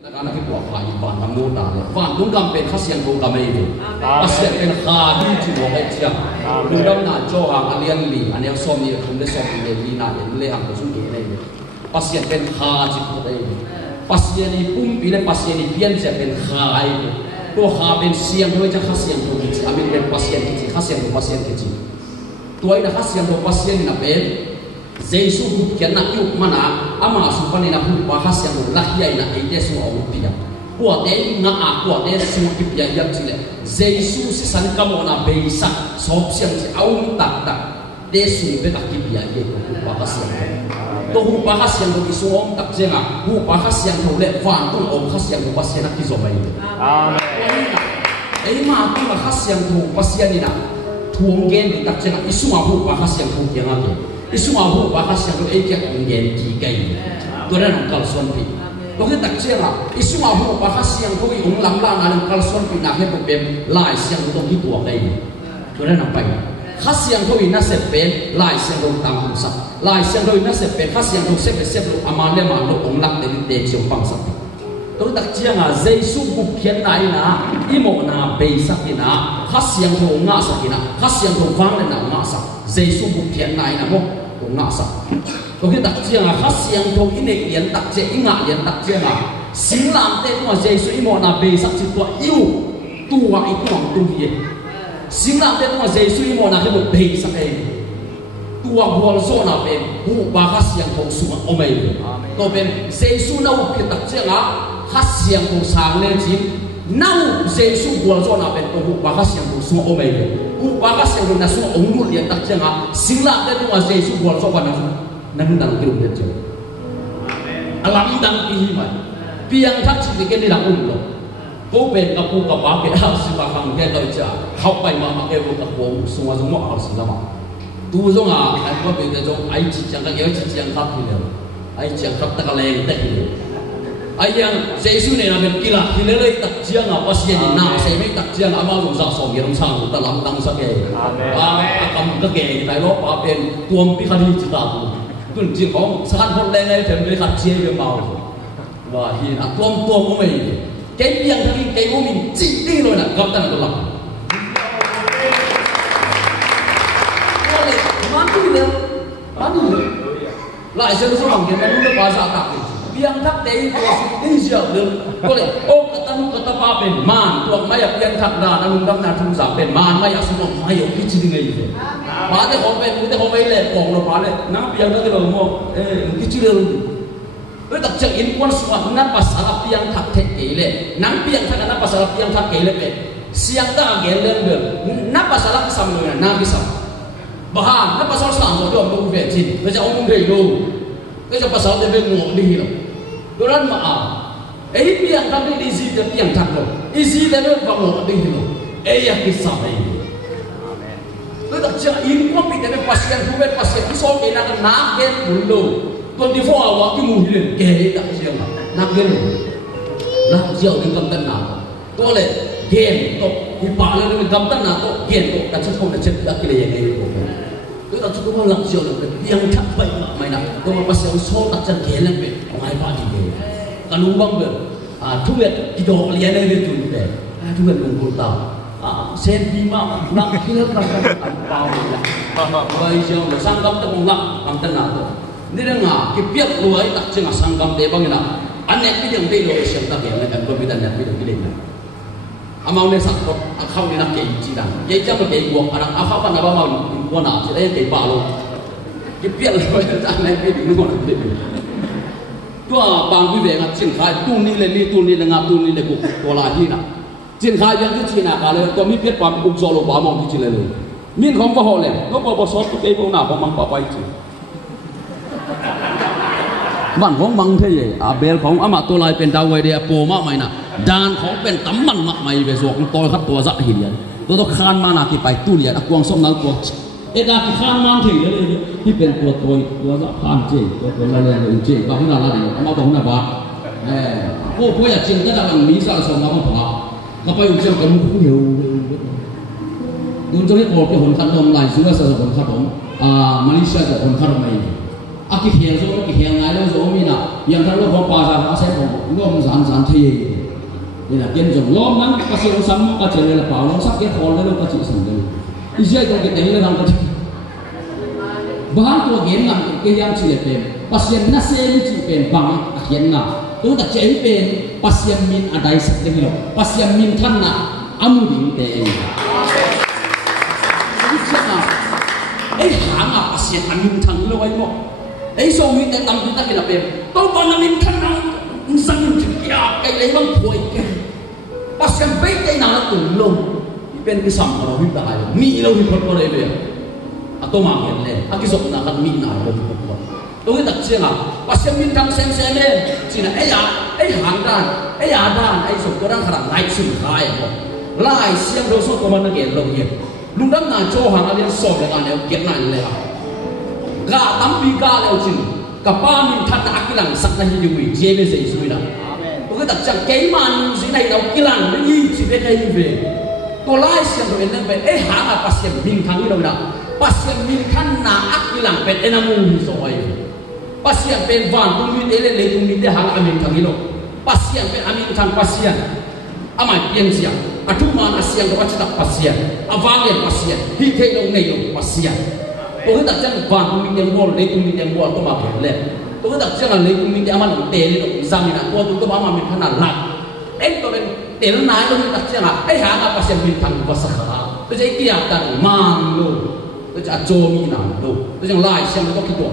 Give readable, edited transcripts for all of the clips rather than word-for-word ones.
Anak itu apa? Iban kamu dah. Fan tungkam pen khasian tungkam itu. Khasian pen khadi cuma aja. Tungkam nak johang alian li, alian suami kumde suami li na le hang tu sunyi ni. Khasian pen khadi tu ini. Khasian ni pumpi le khasian ni pian je pen khai. Tu khaben siang tu je khasian tu kecil. Amin pen khasian kecil, khasian tu khasian kecil. Tu ini khasian tu khasian ni pen. Yesus bukan nak yuk mana, ama supaya nak bahas yang berlaku nak ide semua orang tidak. Kuatnya nak kuatnya semua kita yang cile. Yesus sesan kamu nak bisa sopsi yang awam tak, Yesus betul kita yang bahas yang. Tuh bahas yang bagi semua orang tak jangan. Bahas yang boleh fantung orang bahas yang bahas yang nak dizobai. Amin. Mah tu bahas yang tu bahas yang ni nak. Tuanggen tak jangan. Isu mahu bahas yang tu yang apa? Isu mahu bahas yang berikut dengan tigai, tuan kalau sonpi. Kalau tak cera, isu mahu bahas yang kau yang lamla nalar kalau sonpi nak hebat bem lais yang untuk itu apa ini, tuan apa ini? Khas yang kau ini nasib lais yang kau tanggung sah, lais yang kau ini nasib khas yang kau sep amalnya malu onglak dari deci bangsa. Kalau tak cera, Yesus bukan naina, imo na beisakina, khas yang kau ngasakina, khas yang kau faham na ngasak. Yesus bukan naina mo. Ngasa, kalau kita cakap khas yang kau ini yang tak cakap ingat yang tak cakap, silam tu Yesus ini mau nabi saksi tua iu tua itu orang tuh silam tu Yesus ini mau nabi nabi saksi tua buat so nabi bahas yang kau semua omel, kau ben Yesus nau kita cakap khas yang kau sangat jin, nau Yesus buat so nabi kau bahas yang kau semua omel. Bahas yang kita semua umur yang tak jangan silat itu masih Yesus buat sopan nandang hidup dia. Alam dan iman. Piang tak sedikit ni dah umur. Kau ben kapu kapak kita sebahang dia tu je. Kau pai mama kita kapu semua harus sama. Tu semua aku benda tu air cincang yang kaki dia. Air cincang tak kaleng tak dia. Ayang Yesus ni nak berkilah, kilai tak jangan apa sih ni nak, saya tak jangan amal dosa sombong sang dalam tangsa ke. Akan keke kita lo papen tuam pi kali cerita tu. Tu jadi kau sangat boleh ni tembel kaji dia mau. Wah ini tuam umai. Kau yang kali kau min citi lo nak kau tak nak lah. Mati dia. Lah saya seorang kita dulu bahasa tak. Yang tak dari itu siap dulu. Boleh. Oh kata papen man tuang maya yang tak dah nalung dam natung sapen man maya semua maya kecil dengan itu. Pada hoben kita hoben le pong lo pada. Nama yang tak kalau mau kecil dulu. Tak cak inpuan semua napa salah yang tak tekele. Nampi yang tak napa salah yang tak kele pe. Siang tak gelen ber. Napa salah kesamanya nabi sam. Bahan napa salah sam tu orang bukan cin. Macam orang gelo. Macam pasal dia bengok di hilang. Turan maaf. Piang tak di isi dia piang tak lo. Isi dia bengok di hilang. Yang kisah ini. Tu tak cakap ini pun kita ni pasien bukan pasien so kita nak nagen dulu. 24 hour kita mungkin kita tak cakap nagen. Nak jauh di kampen nak. Tu le gen tu ipala ni kampen nak tu gen tu dah cukup dah cukup kita yang ini. Tu tak cukup orang jauh le yang tak baik nak main nak. Tu pasien so tak cakap gelen be. Mai pagi ni. Kalau bang ber, tu kita lihat ni tu deh. Tu nunggu tahu. Sen bima nak kira kerana apa ya? Baik jauh. Sanggam tu nak kampen nak tu. Ni dengar, kipiak luai tak cengar sanggam deh bang nak. Anak ni yang belo siang tak yang nak berbeda nak belo belo. Amau ni sakot, akau ni nak kei jiran. Kei jam kei buang orang apa nak mau buang nak, jadi kei balu. Kipiak luai tak nak belo ni buang belo. Tua bang quý vị ngắt triển khai tu ni lên ni tu ni là ngắt tu ni là cuộc của lại hi nè triển khai yang cái chuyện nào cảเลยตัวมีเพียรความอุกโซโลบามองที่จีเลยมีนของก็ห่อเลยก็บอกสอนตัวเองพวกหน้าพวกมังป่าไปจีบ้านของมังเท่ย์เบลของอามาตัวลายเป็นดาวไวเดียโปมากไหมนะดานของเป็นตำมันมากไหมไปสวกตัวขัดตัวจะหินยันตัวต้องคานมาหน้าที่ไปตู้เลียนกวางส้มน้ำกวางดาที่ข้ามมันถึงเลยที่เป็นตัวจะผ่านเจ๊ตัวอะไรเจ๊บางคนอะไรเอามาบอกนะว่าผู้อยากเจ๊ก็จะมันมีสารสมมาผ่าก็ไปอยู่เจ้ากันผู้เดียวดูจะให้โอ้เป็นคนขัดลมไหลซื้อสารคนขัดลมมาเลเซียจะคนขัดลมไหมอากิเฮียงโซ่อากิเฮียงไงแล้วโซ่มีนะ yang thang lo phong pa sa ha sai phong lom san san thi ni là kiên dùng lom nắng ka siêu sắm ka chơi là bảo long sắc cái khol nó ka chỉ sắm đấy Israel ko cái đấy là đang cái bahang tua game ngam cái yang chỉ là pen pasien na se ni chỉ pen bang hiện na tôi đã chơi pen pasien min adai sắc cái lo pasien min than na amu ding te hàng à pasien amin thang lo ai mo ấy số mình đang tâm chúng ta cái là pen tôi còn amin thang na sang chừng ya cái lấy băng phôi cái pasien bay cái nào là cùng luôn pen cái sắm nó hít đại mi lâu hít phật đây vậy tôi mang hiện lên cái dụng là cần mi nào lâu hít phật tôi đặt riêng à pasien min thang xem lên chỉ là ấy hàng đàn ấy dụng tôi đang khẳng lại sừng khai lại xem đâu số của mình nó kiện lâu nhiều lúc đó là cho hàng anh sổ để anh em kiện này lên gà tắm pi gà leo chừng cả ba mình thật đã cái lằng sắc này như vậy dễ về dễ suy đó tôi đặt rằng cái màn gì này đâu cái lằng nó gì chỉ biết đây về tôi lại xem rồi nên về ấy hàng là pasien min thang như đâu đó pasien min thang na ác cái lằng về em mua rồi pasien về vàng tôi như thế lên tôi như thế hàng amin thang như đâu pasien về amin thang pasien amai pian siang atuma asiang ko pachita pasien avangen pasien hi the no nei no pasien to ta chang van mi tem bol le mi tem bol to ma le to ta chang le mi tem man te le no zamina to ma ma mi phana la en to ben te na lo ta chang ai ha ka pasien mi thang ko sa kha to jai kia ta man lo to cha cho mi na lo to chang lai siang ko ki to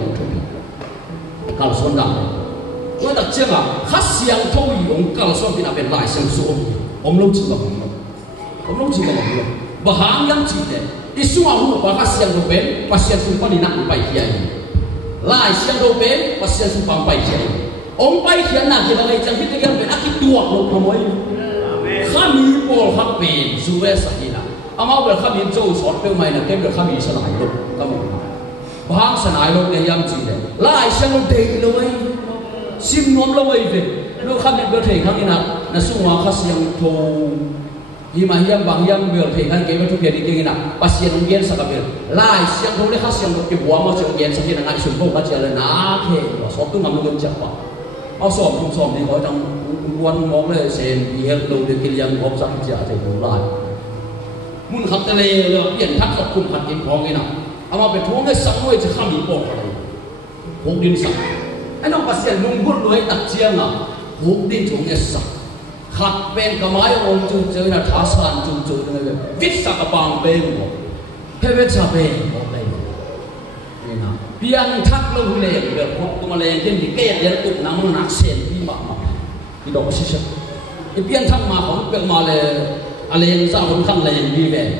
ka son da tôi đặt chiếc à khát xiang thâu yong cả số bên bên lại xiang số ông lâu chỉ là và hàng yang chỉ đấy đi xuống ao và khát xiang đồ bên và xiang xuống bên nặng bảy kia lại xiang đồ bên và xiang xuống bằng bảy kia ông bảy kia nặng thì bằng cái chẳng biết cái bên ác cái tuột lục mà mới khát mi bol khát bền dù vậy sao đi nào ông bảo khát mi châu sọt bên mày là cái việc khát mi sẽ lại lục các bạn và hàng sẽ lại lục cái yang chỉ đấy lại xiang đồ đầy rồi sim nom lo wei ve lo khan be the khang ina na suwa khasiang tho hi ma hiam bang hiam be the khan ke ba thu ke di ina pasien ngien sa ka be lai siang tho le khasiang ke bua ma chong ngien sa ke na sun bo ka cha le na ke lo so tu ngam ngam cha pa au so thong so ni ko tang wan mo le sen bi hel lo de ke liang op sa cha te du lai mun khat te le lo pian thak sa kum khat ke khong ina ama be thong le sa noi cha kham bi po hong din sa anh ông pasien lung bút lưới đặt chiang à hút đi chúng nghe sặc khát bên cái máy ông chung chơi là tháo sản chung chơi như vậy viết sặc cái bằng bên của thế viết sặc bên của đây này nào biang thắt lâu lên được hút cũng mà lên trên thì cái gì tụt nắng nắng sen đi mà thì đó sẽ sao cái biang thắt mà không biết mà lên sao không thằng lên đi về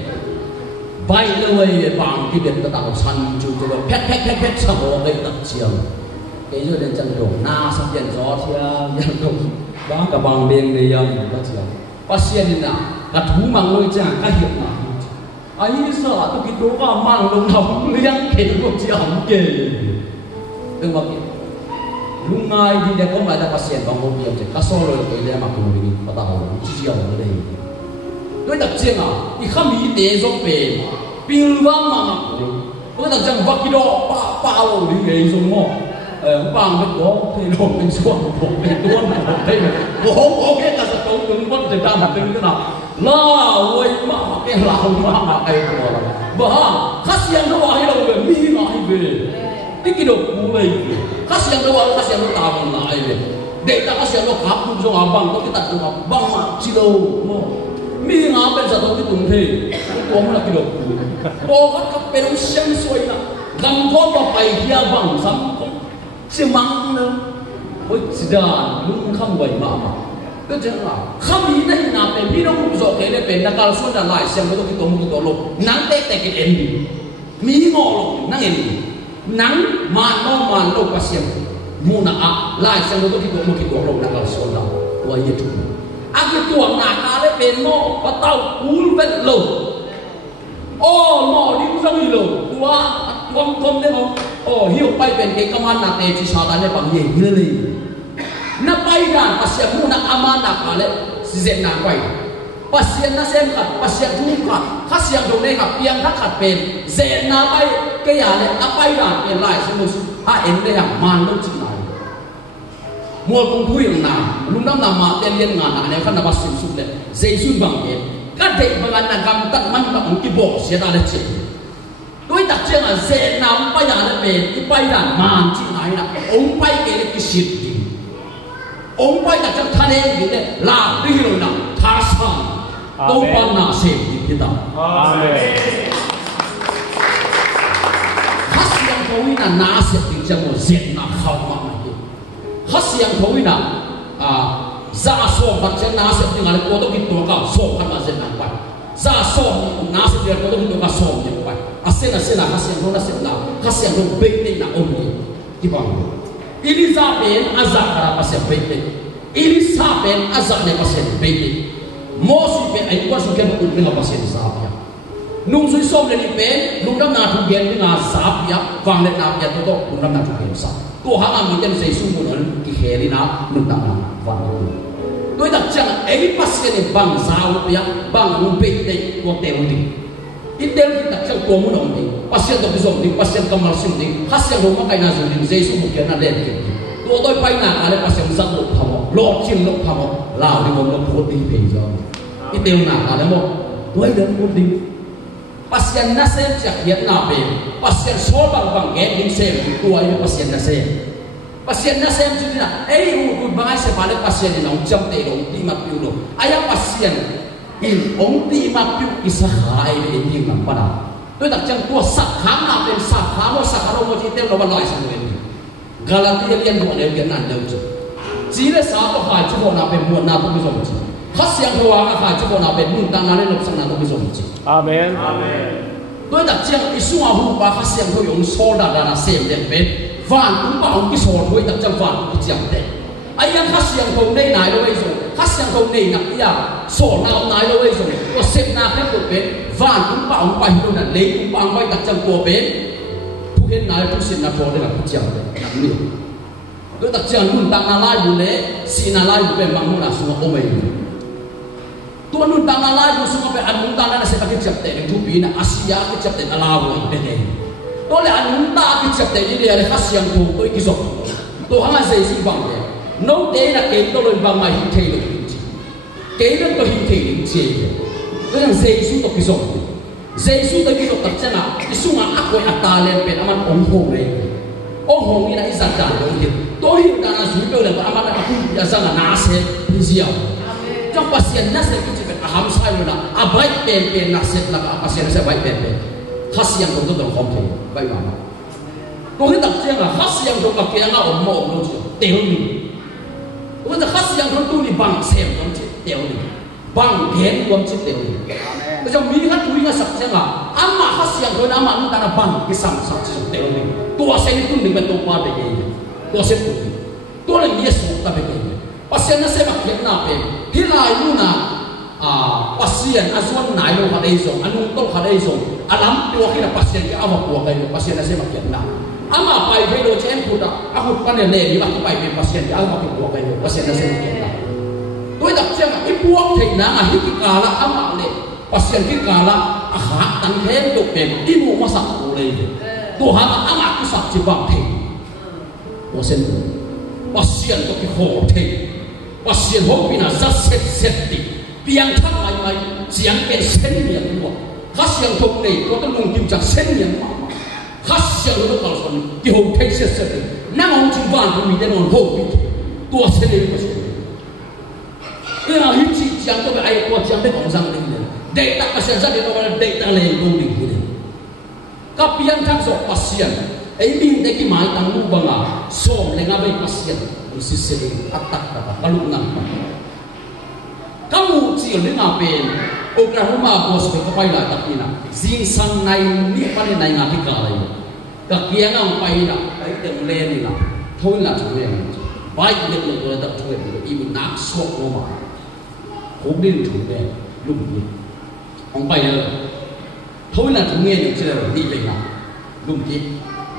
bay lên bằng cái điện tạo sản chung chơi pet sao họ cái đặt chiang cái giờ đến chân đồng na sắp nhận gió thì nhận đồng đó cả bằng bên này có chuyện pasien này cả thú mang lôi cha cả hiện nào ấy sợ tôi cái đồ vào mang lông thòng liang kể một chị hỏng kể đừng mà lúc ngay đi để có phải là pasien bằng một điểm thì cả số rồi tôi đem mặc đồ đi bắt đầu chỉ ở đây tôi đặt riêng à đi khám y tế giúp về pin vang mà tôi đặt rằng vắt cái đó bao đi về dùng mò bằng cái đó thì lột mình xuống một cái tuôn một cái một cái là sẽ tốn cứng vẫn thì ta mặt cứng cái nào là ôi mà cái lòng mà cái của và khát xiang nó vào đâu về mi lại về cái đồ cũ này khát xiang nó vào khát xiang nó tạm lại về để ta khát xiang nó khắp cũng do bằng có cái tật nó bằng mà chi đâu mi ngã bên giờ tôi cái tùng thì tôi là cái đồ cũ tôi các bên xem xuôi nè gần có một bài kia bằng sắm sẽ mang nữa, ôi chỉ luôn không vậy mà, cái chuyện là không ý này là bên đi đâu cũng rõ cái này bên là cao số là lại xem cái tổ lục nắng tết cái em đi, mí ngọ lục nắng em đi, nắng mà lục và xem mua nạ lại xem cái tổ lục là cao số là quay về chung, cái tuồng nạ cá đấy bên mò và tàu cuốn bên lục, mò đi cũng sao đi lục, không đấy không. Hiểu bay bên cái công an nạt này chỉ sao ta này bằng gì như này, na bay đàn pasien mu na aman na kale sizen na quay, pasien na xem khát pasien thu khát siang đồ này khát piang khát pen, zen na bay cái nhà này na bay đàn pen lại xem một em đây hàng man đâu chỉ này, mua công thui ở nào lúc đó là mà tên liên ngàn này khăn là bác sĩ sụp lên dây xuân bằng cái các thầy bằng anh là cầm tận măng bằng cái bộ sẽ ta lên chết đối đặc trưng là dễ nào bây giờ là về cái bây là màn chỉ nói là ông bay cái shit gì ông bay đặc trưng thanh em gì đấy là đi rồi nào thà sang đâu ban nào xem gì thế nào hát xiang thôi là ná sẽ tình trạng một dễ nào không mà hát xiang thôi là ra sổ bắt chân ná sẽ tình trạng có đâu cái tuổi cả sổ khăn là dễ nào vậy ra sổ ná sẽ tình trạng có đâu cái tuổi cả sổ như vậy asen hát xiang thôi là sẽ nào hát xiang thôi bê tê là ông gì cái bằng Elizabeth azak là pasien bê tê Elizabeth azak này pasien bê tê Moses cái anh quan sự cái một người pasien sabia nung suy xôm lên bên nung năm nào thuộc gen dengan sabia vang lên nào ya toto nung năm nào thuộc gen sa to hang ang miten Jesus mo non ki heri na nung năm nào vang tôi đặc chẳng ấy pasien này bang sao ya bang nung bê tê của tèo đi ít tèo thì đặc chẳng của muốn ông đi pasien to bizom đi pasien kamal sim đi hát xiang đâu mà cái nào dùng đi Jesus một cái nào lên kì tôi bay nào cái pasien giật lục thầm lọt chim lục thầm lao đi một lục phốt đi về rồi ít tèo nào cái đó một tôi đến một đi pasien na xem chắc hiện nào về pasien số bằng ghé đến xem tôi ấy pasien na xem chứ là ấy u bằng ai sẽ phải lấy pasien này ông chăm tê ông đi mặt piu đâu ai pasien in ông đi mặt piu isa khai để đi làm bắt đầu tôi đặt chân tua sạc khám nào bên sạc khám hoặc sạc khám một chi tiết nó vẫn loại sang bên Galatia liên bộ này cái nạn đâu chứ chỉ là sao có phải chứ bộ nào bên muộn nào cũng biết rồi hát xiang thôi à phải chứ bộ nào bên muộn tăng nào lên lục sang nào cũng biết rồi Amen tôi đặt chân cái số hữu ba hát xiang thôi ông số đã là xem đẹp bên vạn cũng bảo cái số thôi đặt chân vạn cái chẳng đẹp ai ăn hát xiang thôi đây này đâu bây giờ hát xiang thôi này nặng kia số nào này đâu bây giờ có xem nào phép của bên vạn cũng bảo ông bay đâu là lấy cũng bảo bay đặt chân của bên thu hiện nay thu xin là thôi đây là cái chẳng đẹp nặng nhiều tôi đặt chân luôn tăng là lai bù lệ xin là lai bù bên mang mua là xuống ôm ấy tuan nun tăng là lai bù xuống bên ăn muốn tăng là sẽ cái chập tệ để thu phí là Asia cái chập tệ là lao rồi đây này tôi là ăn muốn ta cái chập tệ như thế là hát xiang thu tôi cái giống tôi không ai dễ gì bằng thế nấu thế là cái tôi lên bằng mà hình thể được cái đó có hình thể được gì tôi rằng dễ xuống tôi cái giống dễ xuống tôi cái giống đặt chân nào cái xuống ăn ác quay ác ta lên bên ăn ống hồ này ông hồng như là ít dần dần rồi thì tôi hiểu rằng là dưới tôi là có ăn cũng là rằng là ná sẽ đi diệu trong pasien ná sẽ cái chuyện hàm sai rồi là bảy bên ná sẽ là pasien sẽ bảy bên hát xiang cũng tôi không thể bảy mà tôi thấy đặc trưng là hát xiang cũng là kia là ông mồ nó chứ tiêu mình tôi thấy hát xiang cũng tôi đi bằng xem cũng chứ tiêu mình bằng tiền cũng chứ tiêu mình bây giờ mình hát tôi nghe sạch xem là ăn mà hát xiang tôi đã mà nó đã bằng cái sẵn sạch chứ tiêu mình tôi sẽ đi cùng mình tôi qua về cái tôi sẽ tôi là nghĩa số ta về cái pasien nó sẽ mặc hiện nào về khi lại luôn là pasien azuan nai lo ka dei zong anung to ka dei zong alam to khi là pasien cái awa của cái pasien nó sẽ mặc hiện nào ama pai về đồ chen phụ da aku pan le ni mặc pai về pasien cái awa của cái pasien nó sẽ mặc hiện nào tôi đặt xem cái buông thì na hít cái cả là ama le pasien cái cả là hạ tăng thêm độ bền đi mua mà sạc của đây tôi hạ ama cái sạc chỉ bằng thì tôi sẽ pasien to cái khổ thì pasien hông bị là rất xét đi biang thắc lại giang cái sen miệng của hát xiang thông này có cái lùng kim chặt sen miệng mà hát xiang nó bảo rằng cái hồn thấy xét đi năm ông chỉ vàng của mình để nó hồn bị tua sen đi mà cái nào hiếm gì giang có cái ai qua giang biết ông giang đi để ta pasien ra đi đâu mà để ta lên công đi cái các biang thắc rồi pasien ấy mình để cái máy tăng lu bằng à xôm lên ngay pasien sisi atak kata kalungan kamu chỉ lên nào bên Oklahoma bos ke kapai la tak ina zing sang nai ni pani nai ngati ka lai ka kia ngang pai na kai teng le ni na thôi là chủ đề bai được được tập thuê được im nát sốt nó mà cũng đi chủ đề lúc gì ông bai là thôi là chủ nghe được chưa đi về nào lúc gì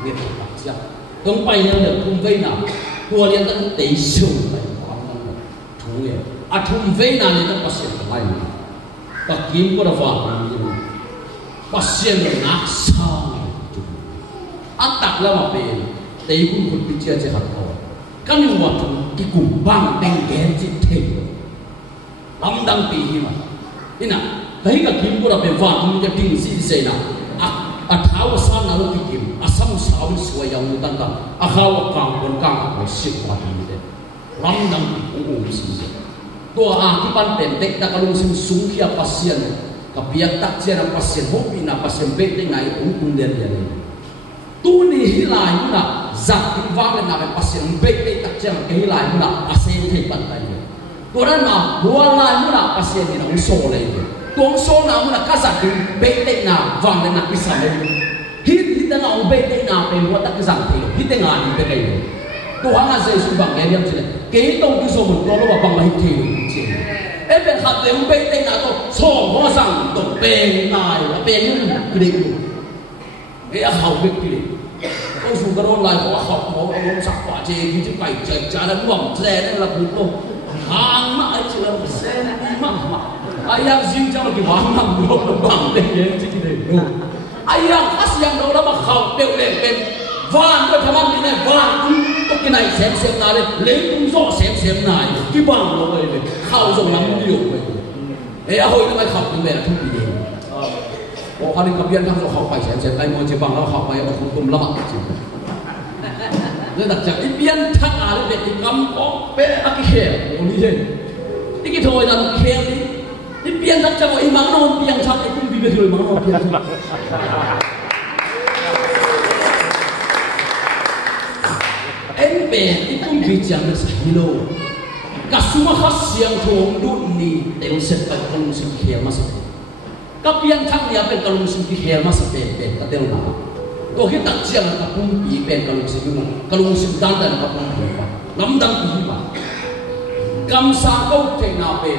nghe được bác chưa ông bai là được không vây nào tua liên tân tế sưu này quan năng thú nghề thùng vây nào liên tân pasien lại bác kiếm có được vàng pasien là nát sang tạc là mà bên tế cũng không biết chơi chơi hạt thôi cái này mà cái cùng bang đen đen chỉ thế lắm đang bị gì mà thế nào thấy cả kim của là bên vạn cũng như tin gì thế nào tháo san nào cái kim sam sao suy yang mutan tan khao càng còn càng phải xịt qua đi đấy lắm đang bị cũng gì thế tua cái ban bên tết ta kalau musim sung kia pasien kapiak tak cia pasien hobi na pasien bek deng nai cũng đen đen tu ni hilai na zat di vang na pasien bek deng tak cia ke hilai na pasien thei pan tai tu ran na buang lai na pasien ni na so lai tuang so na ka zat di bek deng na vang na pisah lai hit na bek deng na pe mo tak zat thei hit na ni pe kai tu hang a sei su bang ke yam chile ke tong ki so mo lo lo bang lai thei chi em bên hạt đều bên đây là tôi sổ hóa rằng tôi bên này là bên những quy định cái học biết quy định tôi dùng cái đó lại có học có ông sắc quả chê như chứ bảy trời trả đến vòng xe đây là bút luôn hàng mà chỉ là xe mà ai đang riêng cho cái vắng nằm luôn bằng đây chứ cái này ai đang phát hiện đâu đó mà học đều lên bên van tôi tham ăn cái này van cũng cái này xem nào đây lấy cũng rõ xem này cái bằng nó vậy khâu dùng lắm nhiều vậy ấy hồi nó phải học như vậy là không bị gì bộ gia đình các viên tham gia học phải xem cái môn chỉ bằng nó học phải không cùng lắm ạ nên đặt chẳng cái viên thắc à để cái cắm có bé cái khéo như thế cái thôi là khéo đi cái viên thắc chẳng có mắng non viên thắc cái cũng bị rồi mắng non viên em bé itu bicara sahilo, kasuma khas yang thong ni teu set pai kalung sim khel mas. Kapian thang ni apen kalung sim khel mas te teu na. To hi tak chiang ka pum pi pen kalung sim dan ka pum pi pa. Lam dang pi pa. Kam sa ko te na pe.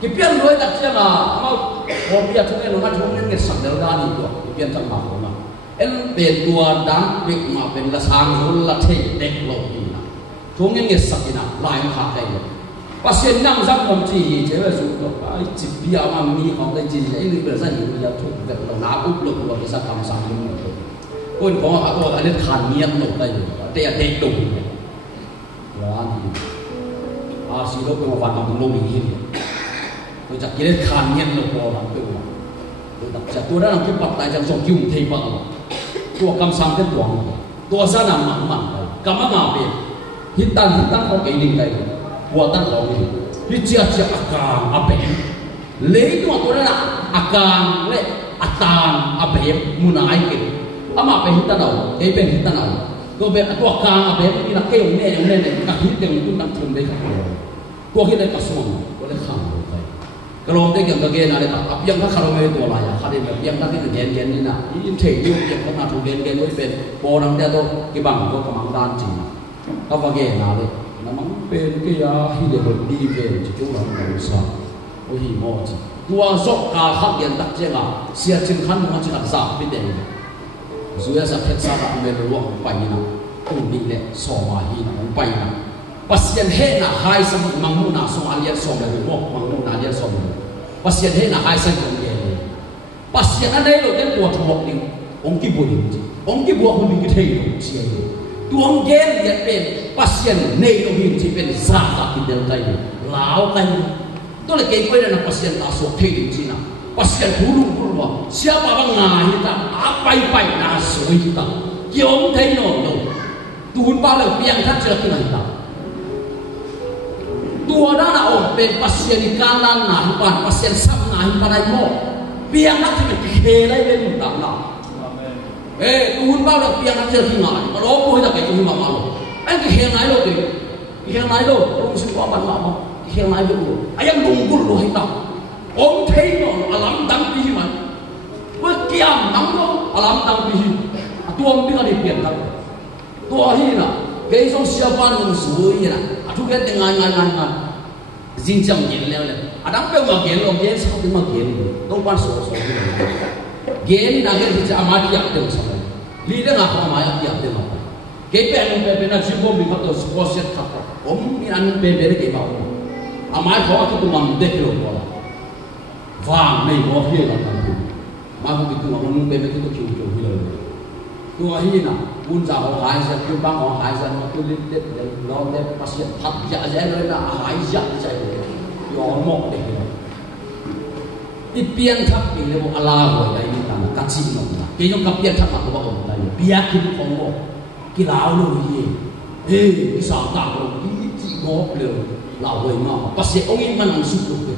Kipian loi tak chiang mau ho pia thung en ma thung ni sak deu da ni to kipian thang ma ho na. En bên tua đám việc mà bên là sang hôn là thế đẹp lộ đi na, chúng những người sắc na lại mà khác cái gì, bác sĩ năng giác làm gì thế là chúng tôi ai chỉ biết mà mi học cái gì ấy thì bây giờ nhiều người thuộc về là ná úp lục rồi thì sao làm sao như vậy, con có họ có anh khàn miên lộ đây, để đủ, là gì, xin lỗi tôi mà phản ứng lâu đi, tôi chắc cái khàn miên lộ rồi là tôi đặt chặt tôi đã làm cái bậc tại trong dòng dùng thầy vợตัวกำซ้ำเป็นตัวสนามมันกำมาเปฮิตันเขาเกี่ยงได้หัวตั้งเขาเองฮิเจียอาการอาเปเลยตัวนั้นอาการเลยอาการอาเปมุนายกินอามาเป็นฮิตันเอาเป็นฮิตันเอาตัวเป็นตัวกลางอาเปนี่นักเกี่ยวเนี่ยกับฮิตเดียวตุ้งนักทุนได้ตัวฮิตได้กระสวงตัวได้ข้ามkalau orang yang bagian ada tak, tapi yang tak kalau mereka tua lah ya, hari yang tak itu gen ni na, ini terjadi yang pernah tu gen itu pen, orang dia tu kibang tu kemandan cina, apa bagian ada, namang pen kaya hidup di pen, cuci orang berusaha, oh himo cina, tua sok kahak yang tak cina, siapa cingkan macam nak sah benda ni, suya sakit sah ambil ruang payina, unik le, somahin payina. Pasien he na hai sam mangu na som alian som le mo mangu na alian som pasien he na hai sam kong ye pasien anai lo den tua thok ni ong ki bu ni ong ki bu hu ni ki thei lo chi ye tuang ge ye pen pasien nei lo hin chi pen za ka ki del kai lao kai to le ke ko na pasien ta so thei ni chi na pasien hulu hulu wa siapa bang ngai ta apai pai na so hi ta ki ong thei no no tuun ba le piang tha chira ki nai ta tua dana on pen pasien ikanan na hipan pasien sam na hipanai mo piang nak ti khelai ben ta na tuun ba la piang nak ti ngai lo ko hita ke tu ma ma lo an ki khel nai lo ti khel nai lo ong sin ko ban ma ma khel nai lo ayang dungul lo hita ong thei no alam dang pi man wa kiam nang lo alam dang pi tuam bi ka di pian ta tua hi na ke so siapa nung sui na tu kan dengan zinjam gen le adam pe ma gen lo gen sa ti ma gen to pan so gen na gen ti amadi yak te sa li de na ko ma yak te ma ke pe na chi bo mi ma to so set ka om mi an pe be ke ba amai ko tu mam de lo ko va me mo hi la ta tu ma ko tu ma mo pe be tu ki hi lo tu hi na un za ho hai za tu bang ho hai za tu lit det lo de pasien phat ja ja le na hai ja ja yo mo de pian thap ki le mo ala ho dai ni ta ka chi no na ke yo ka pian thap ma ko ba on dai pia ki ko mo ki lao lo yi ki sa ta ko ki chi go le lao ho ma pasien ong in man su ko ke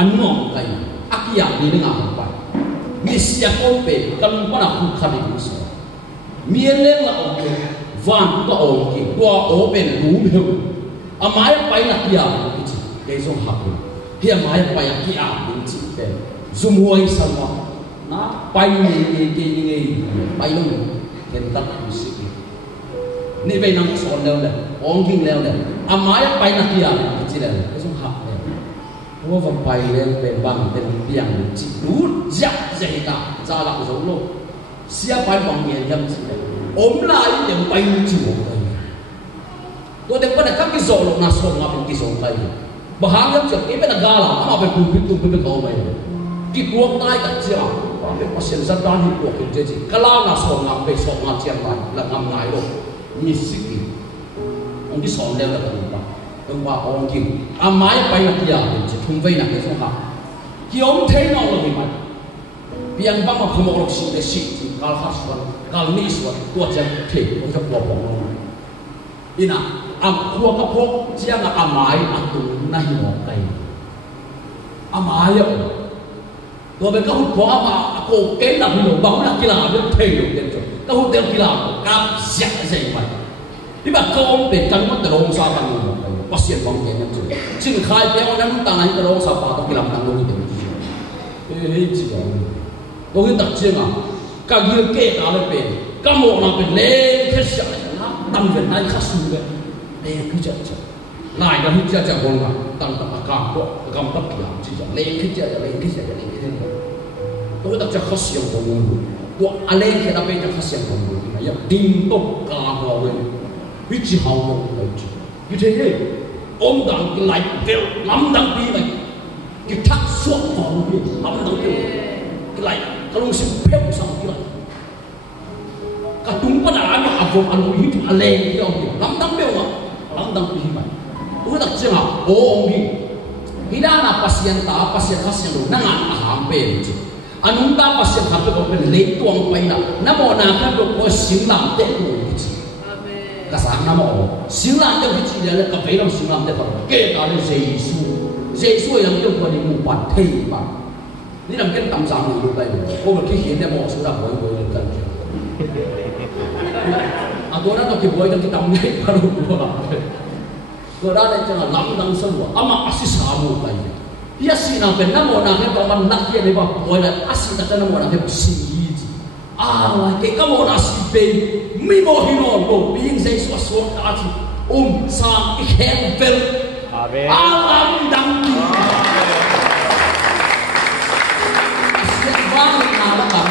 an no kai akia ni nga pa mi sia ko pe kan pa na khu kha ni so miên lên là ông kia van có ông kia qua ổ bên đủ hiểu à máy bay là kia cái giống học hiện máy bay là kia mình chỉ để zoom hơi sao mà nó bay như bay luôn hiện tất mình sẽนี่ไปนั่งสอนแล้วเนี่ยองค์กินแล้วเนี่ยอามาอยากไปนักเรียนจีเลยก็ต้องหักเนี่ยว่าวันไปเลยเป็นบางเป็นเพียงจีดูจับใจตาจ้าหลักสมโลกเสียไปบางอย่างยังจีเลยอมลายยังไปจีบเลยตัวเด็กคนนั้นก็กินโซ่ลงน่าสงบเป็นกินโซ่ไปบางอย่างจะกินเป็นกาลาเอาไปปุ่มปุ่มเป็นตัวไปกินพวกตายกันเสียเป็นภาษาสันดานที่พวกเป็นเจ๊กาลาน่าสงบเป็นสงบเชียงรายและงามงายโลกมีสิ่งองค์ที่สอนแล้วกันบ้างต้องว่าองค์กินอาไม้ไปนักยาเป็นจะทุ่งไว้นักในสงครามที่องค์เทนเอาเลยมันเพียงบางมาขโมยลูกศิษย์ได้สิ่งที่กาลฮัสวันกาลนิสวันตัวจะเทตัวจะปลอบประโลมอีน่ะอาพวกกับพวกเจ้าน่ะอาไม้อาตุนน่าหิวใจอาไม้อ่ะตัวเป็นก็หุ่นของอามาโกเก่งนักหิวบางนักกีฬาเรื่องเทอยู่เด่นจุดก็หุ่นเดียวกีฬากับเสียใจไปที่แบบเขาเป็นกันว่าตรงสาบันนู่นภาษาบางอย่างนั่นจุดซึ่งใครเพียงวันนั้นต่างกันตรงสาบันต้องกีฬาต่างกันนี่เฮ้ยจริงอ่ะตัวที่ตัดเชือกอ่ะก็ยืนเกะอะไรเป็นก็มองมาเป็นเล่แค่เสียนะตั้งเป็นนายข้าศึกเลยเล่ขึ้นจะนายก็ขึ้นจะบงอ่ะตั้งแต่อากาศก็กำลังอย่างจริงเล่ขึ้นจะตัวตัดจะข้าศึกของมึงตัวอะไรแค่เราเป็นจะข้าศึกของมึงนะอย่างดิ้นตกกลางเราเลยวิจิฮาวงเลยยุทธเย่อมดังไหลเดียวล้ำดังปีเลยกิทักสวมของพี่ล้ำดังเดียวไหลกระลงสิเพี้ยวสังกี่ละกระตุ้งปัญหาเนี่ยอาบงอันลุยที่อะไรที่เอาอยู่ล้ำดังเดียวอ่ะล้ำดังปีไหมตัวตัดเจ้าโอ้องค์พี่ที่ด้านน่ะภาษาตาภาษาข้าศึกนั่งอ่านอาหารเป็นจุดอันนู้นตาภาษาขับไปเป็นเล็กตัวงไปนะน้ำมันนะครับเราพอสิ่งหลังเด็กตัวนี้กษัตริย์น้ำมันสิ่งหลังเด็กที่เนี่ยเราไปเราสิ่งหลังเด็กเราเกี่ยวกับเจสุยังเกี่ยวกับหมู่บ้านเที่ยวบ้านนี่เราเกี่ยวกับตำสามหมู่ดูไปเพราะว่าที่เห็นเนี่ยมองสุดาบอยกันอ่ะตัวนั้นเราเกี่ยวกับที่ตำเนี่ยพารุตัวตัวนั้นเนี่ยจะล้ำดังสลัวอามาอาศิสามูไปia sina pe namo na ke pa man nak ye le ba pola asita ta namo na ke si ke kamo na si pe mi mo hino bo being sei so ta ti sa ik hem vel amen alam dam vang na la ka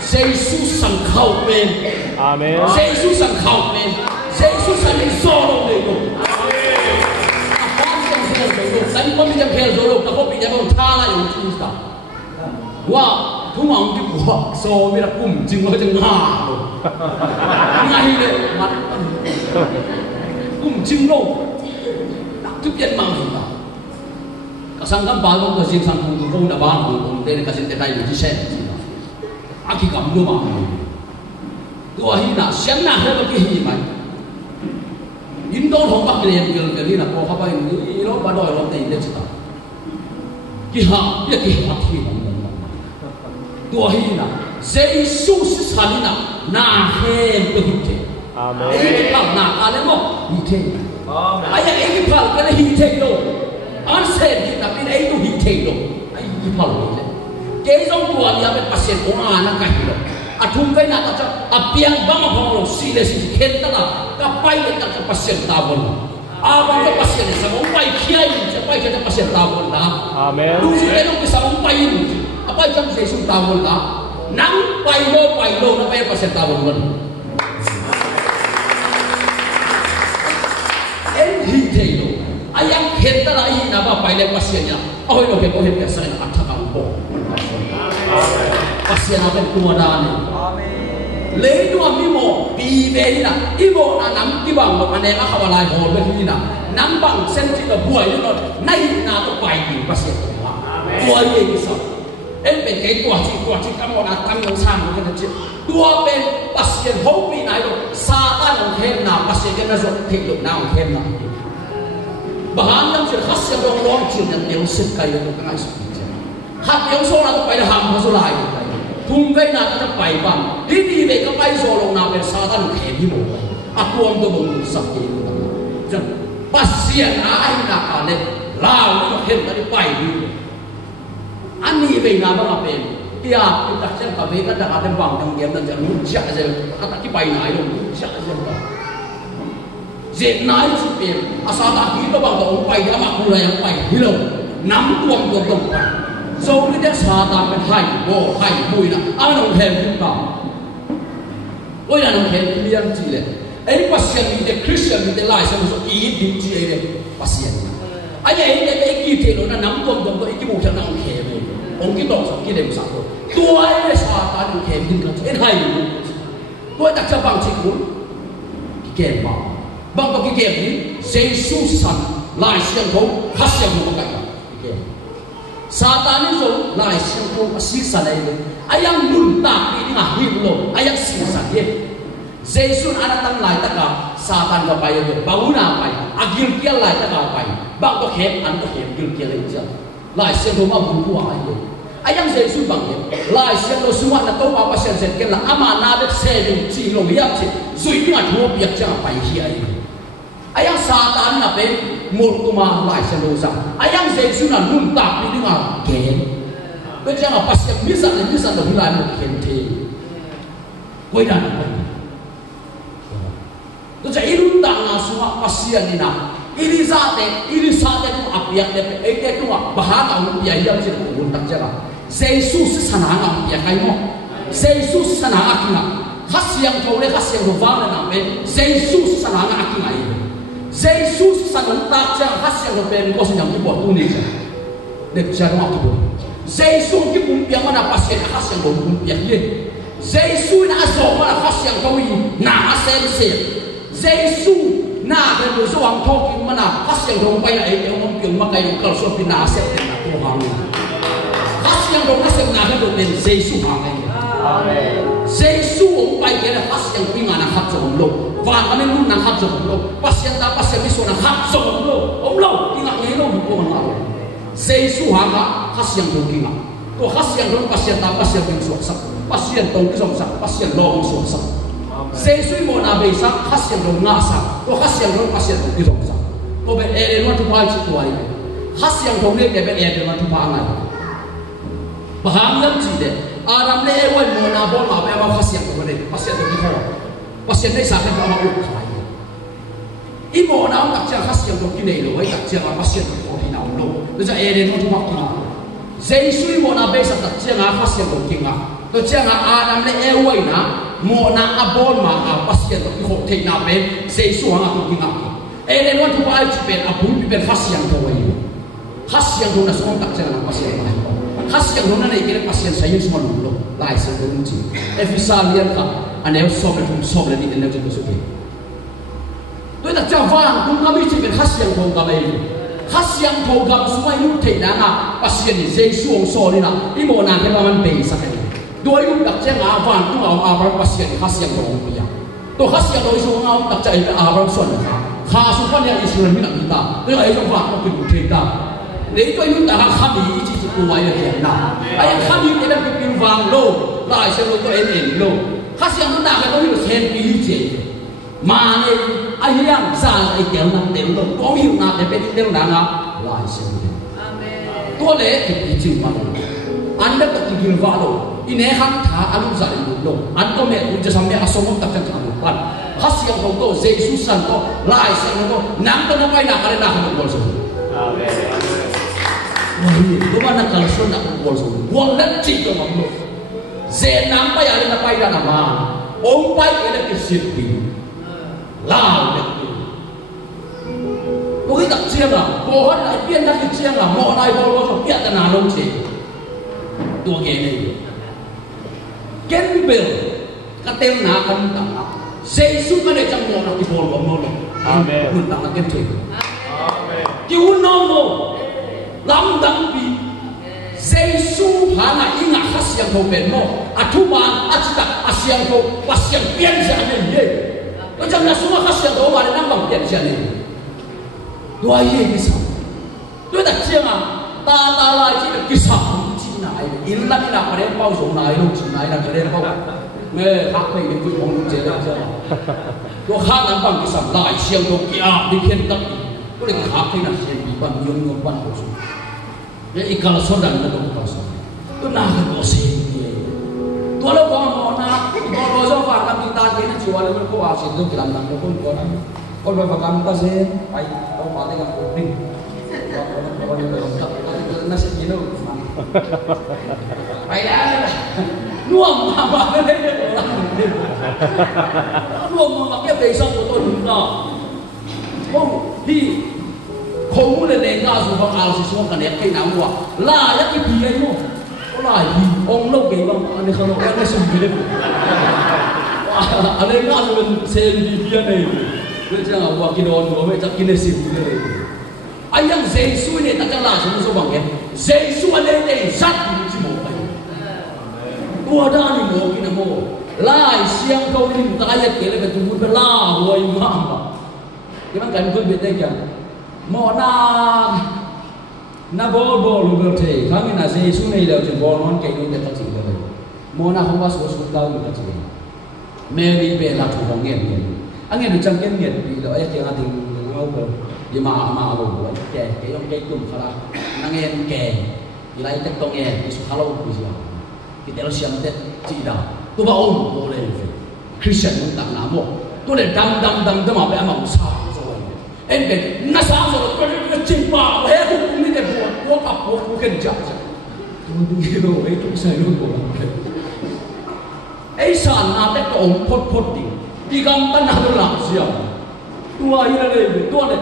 Jesus sang khau men amen Jesus sang khau men Jesus sang so lo le do Sani kau pinjam khel dulu, kau pinjam orang thang aja ucap tak. Wah, tu mang tu wah, so mira kum jing macam ngah, ngah ini mat, kum jing lo, tu pian mang kita. Kasangkan balu kasih sangkung tu kau nak balu, dia kasih tetai uji sen. Aki kamu mang. Tu ahina, siapa nak bagi himan? Indo thong bắc liền cái này là có các bạn nghĩ nó bắt đầu nó tiền đến sao? Cái hạt thì tua hi na, Jesus sani na, na hen tu hite. Amen. Ini kalau na kalian mau hite. Amen. Ayah ini kalau kalian hite lo, ansen kita pilih itu hite lo. Ayah ini kalau hite. Kesong tua dia berpasien orang anak kaya lo. Atum kaya nak tak apiang bang apa lo sila sila kita lah. Kapai kita pasien tabun. Abang kita pasien sama umpai kiai, sampai kita pasien tabun lah. Amen. Lu sih kita bisa umpai ini. Apa yang kita bisa tabun lah? Nang pailo, apa yang pasien tabun pun. Enhite lo. Ayam kita lah ini nama pailo pasiennya. Oh ini kita biasa nak atak angpo. Pasien apa kemudahan? Amen. lấy đua mi mồ vì về đi nè đi mồ là nắm đi bằng một anh em ác vào lại hồ bên đi nè nắm bằng sen chỉ là buổi nó nay nào có bài gì bác sĩ buổi gì sao em bên cái quả chỉ cam một cam yang sang cái đó chứ đua bên bác sĩ hậu bị này rồi sa ta làm thêm nào bác sĩ cái nó rồi thêm được nào thêm nào bahang yang sudah khas yang orang ciri yang dia usir kaya itu kan isu hak yang soal itu pada ham masalah itu tunggai nak terpai bang ini mereka pai solong nak bersatan kemi mau aku am tu bangun sakit jadi pasien air nak ale lau itu hem tadi pai itu ani mereka apa pen dia kita cakap kami kan dah ada bang yang dia dan jangan muncak saja kata kita pai naik dong muncak saja dệt nái chỉ biết, sao ta nghĩ nó bằng đầu bay đã mặc quần áo bay hiểu nắm tuồng bay, sau khi đã sao taเป็นไห่โบไห่บุยนะanh ông thèm chúng ta, ôi anh ông thèm liên chi lệ, ấy pasien như thế Christian như thế lại sao mà ý định chi ấy pasien, anh ấy cái kỳ thế nó nắm tuồng tôi cái bộ chân ông thèm ông cái đầu cái đệm sao tôi ấy sao ta ông thèm những cái hay, tôi đặt cho bằng chỉ muốn cái kèm bảo bang bagi game ni Jesus san lai siang ko khasiang mo ka game satan ni so lai siang ko asisa lai ayang nun ta ni nga himlo ayang sisa ye Jesus anatang lai taka satan ka payo bauna pai agil kia lai taka pai bang ko hem an ko hem gil kia lai ja lai siang ko ma bu pu ai ayang Jesus bang lai siang lo suwa na to pa pasien sen ken la ama na de se chi lo ya chi zui tu ma thu biak cha pai hi ai ayang satan na pe multuma lai se lo sa ayang Jesus na nun tak ni nga ken pe cha ma pasien misa do hilai mo ken te koi dan to cha irun ta na suwa pasien ni na ini sate tu apiak de pe te tu bahana un ya ya chi ko un tak cha Jesus sana ngam ya kai mo Jesus sana akina khasiang thole khasiang ro wa na me Jesus sana nga akina ai Jesus sana ta cha khasiang ro pe ko siang ki bo tu ni cha de cha no ki bo Jesus ki pum piang mana pasien khasiang ro pum piang ye Jesus na so mana khasiang ko yi na asem se Jesus na be ro so ang thok ki mana khasiang ro pai na ai ke mong piang ma kai kal so pi na asem na to hang yang dong nasi nak dong den Jesus hangai. Jesus orang baik dia pas yang pingan nak hak jom lo. Wan kami lu nak hak jom lo. Pas yang tak pas yang miso nak hak jom lo. Om lo tinggal ni lo bukan orang. Jesus hangai has yang dong tinggal. Tu has yang dong pas yang tak pas yang miso sak. Pas yang dong kisah sak. Pas yang lo miso sak. Jesus mau nabi sak has yang dong ngasak. Tu has yang dong pas yang dong kisah sak. Tu be elok tu baik tu baik. Has yang dong ni dia be elok tu baik. Bahang yang cide, Adam le ewan mona bol ma be ma khasiang ko ne, pasien to ko. Pasien nei sa ka ma u khai. I mona ang tak cha khasiang ko ki nei lo, ai tak cha ma pasien ko hi na lo. To cha ere no tu ma ki na. Jesus mona be sa tak cha nga khasiang ko ki nga. To cha nga Adam le ewan na mona abol ma ka pasien to ko thei na be, Jesus nga ko ki nga. Ere no tu ba chi be abu be khasiang ko wai. Khasiang ko na so tak cha na pasien ma. Khas yang mana ni kira pasien saya semua dulu, lai sebelum itu. Efisalian ka, ane soble ni ane jadi suki. Tu tak jawab, tu kami cakap khas yang kau kami ini. Khas yang kau kami semua itu tidak na pasien ni Yesus orang sorry na, ini mau nak kita man beza kan. Dua itu tak jawab awan tu awal pasien khas yang kau punya. Tu khas yang kau isu awal tak jawab awal soal. Khas upon yang isu ni nak kita, tu yang isu awal kau pilih kita. Để cho chúng ta khám ý chỉ của ai là hiện nào, ai khám ý cái đó cái pin vàng lô, lại xem tôi em lô, khám xem chúng ta cái đó là xem ý gì, mà này ai yang ra ai kéo nằm đếm lô, có hiểu nào để bên đếm nào lại xem tôi lẽ thì ý chịu mà, anh đã tập pin vàng lô, ini hang thà anh cũng giải lô, anh có mẹ cũngจะทำให้อาสมtập chân thằng một lần, khám xem tôi tôi Jesus san tôi lại xem tôi nắm tôi nó quay nào cái nào không được rồi. Wah, mana kalau so nak kumpul so, wang dan cik tu mamu. Saya nampak yang ada pai dah nama, pai ada kesirpi, lau itu. Bukan tak siang lah, pohon nak pian tak siang lah, mau naik bawah so pian tak nalong cik. Dua gini, Campbell, cái tên nào không tặng nào Jesus cái này chẳng mua nào thì mua luôn Amen. mình tặng là cái gì cứu nó một lắm đắng vì Jesus hả là ý ngạc hát xiang thầu bền mô thu mang chỉ đặt xiang thầu và xiang biến ra nên gì nó chẳng là số hát xiang thầu mà nó đang bằng biến ra nên đôi gì cái sao tôi đặt chiang ta lại chỉ là cái sao chỉ này in là cái nào mà đem bao số này luôn chỉ này là cái đem bao nghe khác mình cái vui không chế được chưa tôi khác là bằng cái sao lại xiang thầu kia đi khen tất tôi lại khác cái là xiang bị bằng nhung nhung bằng bao số ya ikal sodan na dong kaso to na ko sin to lo ko mo na ko so fa ka mi ta ke na chiwa le ko a sin do kilan na ko na ko ba ka mi ta se ai to pa te ka ko din ko na se kino ai la nuông mà ba cái nuông mà cái bề sông của tôi đúng đó không thì không muốn lên ra dù bằng áo xí xuống cái này cái nào qua là cái gì ấy không có là gì ông lâu cái bằng anh ấy không nói cái sùng cái đấy anh ấy ngã rồi mình xem gì kia này bây giờ qua cái đòn của mình chắc cái này xịt cái này anh em dễ suy này ta chẳng là chúng số bằng cái dễ suy lên đây sát thì chỉ một cái tua ra thì một cái nào một lại xiang câu thì ta cái cái này chúng muốn la hồi mà cái bằng cái biết đây kìa mò na bol lu berte kami na Jesus nei lo chen bol non kai no ta chi le mo na không ba số ta lu ta chi Mary be la thu hong ngen angen chang ngen bi lo ai ke nga ting ngau ko di ma bo ke yong ke tum khala na ngen ke di lai tek tong nge di su khalo ku sia ki te lo siam te chi da tu ba om bo le Christian mun ta na mo tu le dam ma be ma sa em cái nó sao rồi cái trình bày hết cũng như cái buồn cặp buồn cái chặt tôi đi đâu ấy cũng sai luôn của ấy sản nào đấy có ổn phốt đi cầm tan nào tôi làm gì à tôi ấy là đây tôi này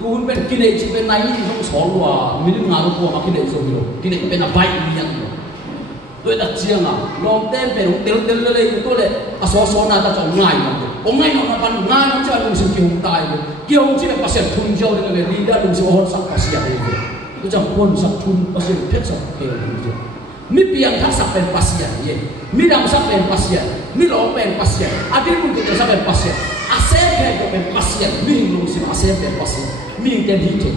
tôi muốn bên kia này chỉ bên này không xóa luôn mình ngã nó mà kia này rồi kia này bên là vay nhận tôi đặt riêng lòng tên bên tên lên tôi này xóa nào ta chọn ngay mà ông ngay nó ban ngay nó chơi đừng sự kiêu tài kiêu chỉ là pasien thun giao dengan đi đã đừng sự hôn sắc pasien đấy tôi chẳng hôn sắc thun pasien phết sắc kiêu thun mi piang thắc sắc bên pasien ye mi dam sắc bên pasien mi lo bên pasien akhir pun kita sắc bên pasien aset bên pasien mi lu si aset bên pasien mi tên hi thế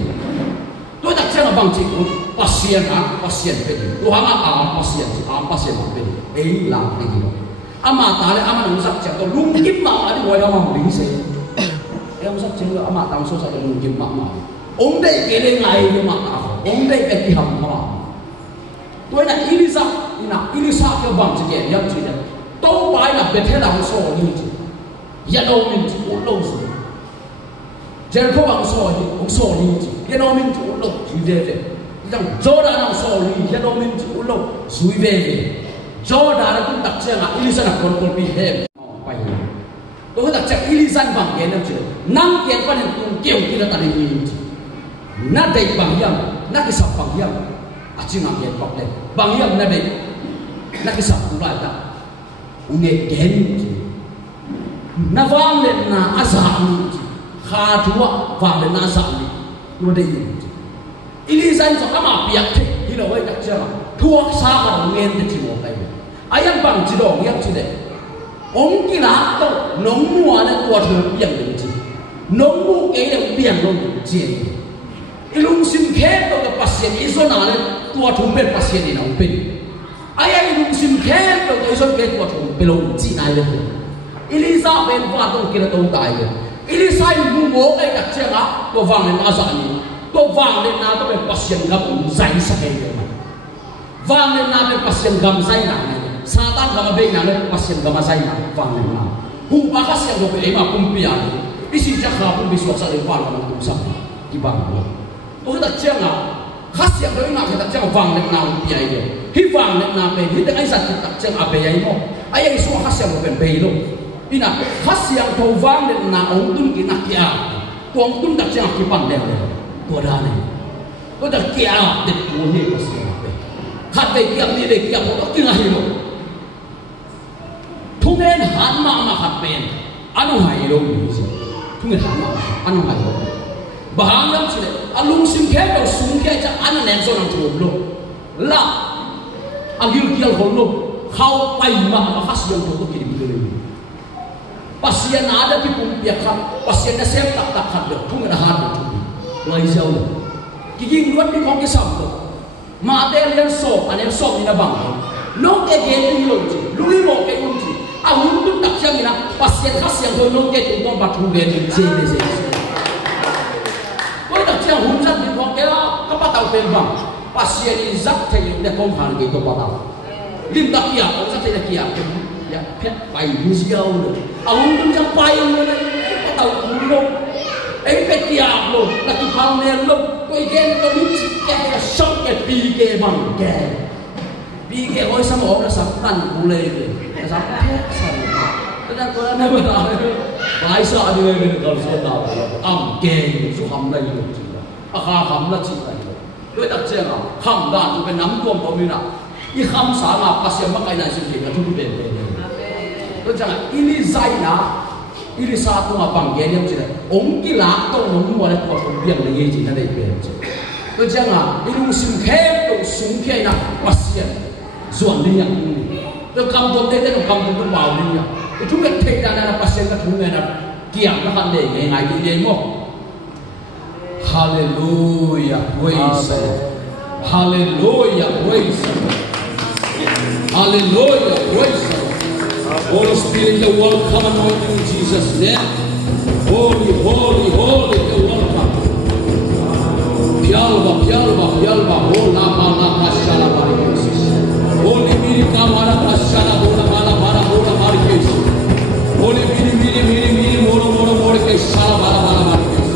tôi đặt riêng là bằng chỉ của pasien bên tôi hang pasien bên ấy làm cái gì ama ta le ama nang sak chak to lung kim ma ma di wai ma ling se em sak ching lo ama tang so sa lung kim ma ông đây ke le ngai ni ma ta ông đây ke ki ham ma tôi là Elisa ke bang che ke yam chi da to bai na be the la so ni chi ya do min chi o lo so Jericho bang so ni o so ni chi ya do min chi o lo chi de de dang Jordan ang so ni ya do min chi o lo sui ve cho đã cũng đặt xe là Elisa là con bị thêm phải tôi đặt xe Elisa bằng cái nào chứ năng kiện quan hệ cùng kiểu kia là ta đi nát đầy bằng yam nát cái sập bằng yam chỉ ngang kiện bọc lên bằng yam nát đầy nát cái sập cũng lại ta nghe kén na vang lên na azam kha thua vang lên na azam nó đây Elisa cho các bạn biết thế thì đâu ấy đặt xe là thua xa cả nghe thì chỉ một cái ayam bang chỉ đong yam chỉ đấy ông kia là đâu nông mua là tua thùng biển được chứ nông mua cái là biển luôn chứ ilung sim khe đâu cái pasien iso nào là tua thùng biển pasien đi nào biển ayam ilung sim khe đâu cái iso cái tua thùng biển luôn chỉ này được Elisa bên qua đâu kia là đâu tài được Elisa mua cái đặc trưng á tua vàng lên asa này tua vàng lên nào cái pasien gặp dày sắc cái vàng lên nào cái pasien gặp dày nào Satan kama be na pasien kama sai na wang na hu ba ka sia go be ma kumpia isi ja kha pun bisu sa le wang na tu sa di bang lo to ta chiang kha sia do na ta chiang wang na kumpia ide hi wang na be hi ta ai sa ta chiang a be ai mo ai ai su kha sia go be lo ina kha sia to wang na ong tun ki na kia tuang tun ta chiang ki pan le to da ne to ta kia de tu ni ko sia be kha be kia ni de kia ko ki na hi lo thu nghe han ma khat pen anu hai lo ni si thung han ma anu hai lo bahang lam chile alung sim khe do sung khe cha an nen so nang thum lo la agil kial hol lo khau pai ma khas yong to ki bi lo pasien ada pi pum pia khat pasien na sem tak tak khat lo thung na han lo lai zau lo ki ging luat bi khong ke sam lo ma te lian so anen so ni na bang no ke ge ni lo ji lui mo ke um ji a hun tu tak siang ni na pasien khas yang ho no ke tu bom ba thu be ni je de se koi tak siang hun chat ni khong ke ka pa tau pen bang pasien ni zak thai de kom han ke to pa tau lim tak kia ko zak thai kia ya phet pai ni siao lo a hun tu chang pai lo pa tau hun lo ấy cái tiệc luôn là cái phòng này luôn tôi ghen tôi biết cái sốc cái pi cái bằng cái pi cái ôi sao mà nó sắp tàn cú lên rồi nó sắp hết sao tôi đang nói mà phải sợ đi về còn số nào cái số hầm này luôn chứ à hầm là chỉ này tôi đặt trên nào hầm đạn tôi phải nắm cuồng tôi mới nào cái hầm sáng nào phát hiện mắc cái này sự kiện là chúng tôi bền tôi chẳng là ini dai na ini satu ngapang gaya yang cina, ongki lah tu nunggu boleh kuat kumpiang lagi cina dari bencin. Tu jangan, ini musim khem tu sungkai nak pasien, zuan dia ini. Tu kampung dia tu kampung tu bau dia. Itu kan tidak ada pasien tu tu mana kiam nak ande ngai dia mo. Hallelujah, praise, Hallelujah, praise, Hallelujah, praise. Holy Spirit, you're welcome, anointing in Jesus' name. Holy, holy, holy, you're welcome. Pialba, pialba, pialba, hola, mala, kashala, marikes. Holy, miri, kamara, kashala, hola, mala, mala, hola, marikes. Holy, miri, miri, miri, miri, moro, moro, moro, kashala, mala, mala, marikes.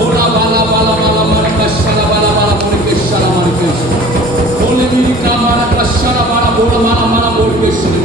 Hola, mala, mala, mala, mala, kashala, mala, mala, marikes, shala, marikes. Holy, miri, kamara, kashala, mala, hola, mala, mala, marikes.